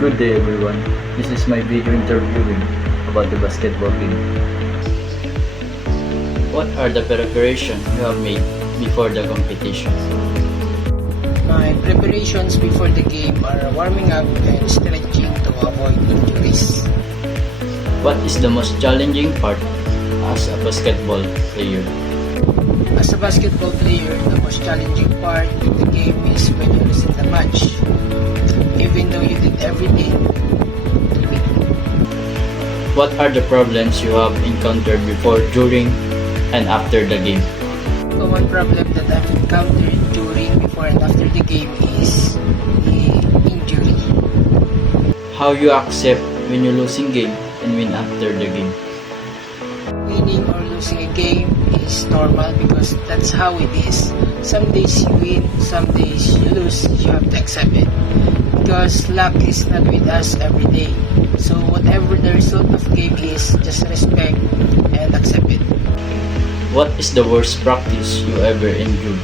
Good day everyone. This is my video interviewing about the basketball game. What are the preparations you have made before the competition? My preparations before the game are warming up and stretching to avoid injuries. What is the most challenging part as a basketball player? As a basketball player, the most challenging part in the game is when you lose in the match, even though you did everything to win. What are the problems you have encountered before, during, and after the game? Common problem that I've encountered during, before, and after the game is the injury. How you accept when you losing game and win after the game? Winning or losing a game is normal because that's how it is. Some days you win, some days you lose, you have to accept it. Because luck is not with us every day. So whatever the result of game is, just respect and accept it. What is the worst practice you ever endured?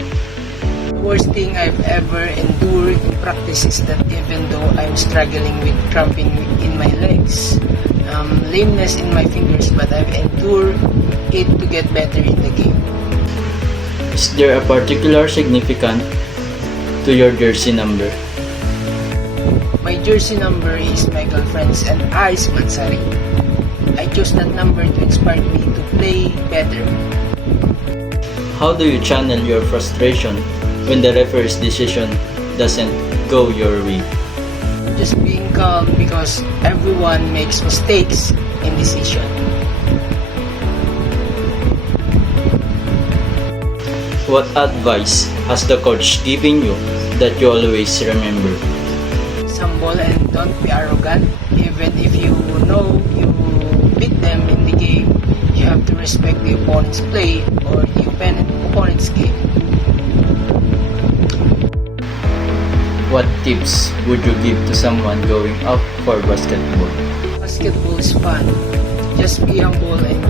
The worst thing I've ever endured in practice is that even though I'm struggling with cramping in my legs, lameness in my fingers, but I've endured it to get better in the game. Is there a particular significance to your jersey number? My jersey number is my girlfriend's and Aris Matsari. I chose that number to inspire me to play better. How do you channel your frustration when the referee's decision doesn't go your way? Just being calm because everyone makes mistakes in decision. What advice has the coach given you that you always remember? Humble and don't be arrogant. Even if you know you beat them in the game, you have to respect the opponent's play or the opponent's game. What tips would you give to someone going up for basketball? Basketball is fun. Just be humble and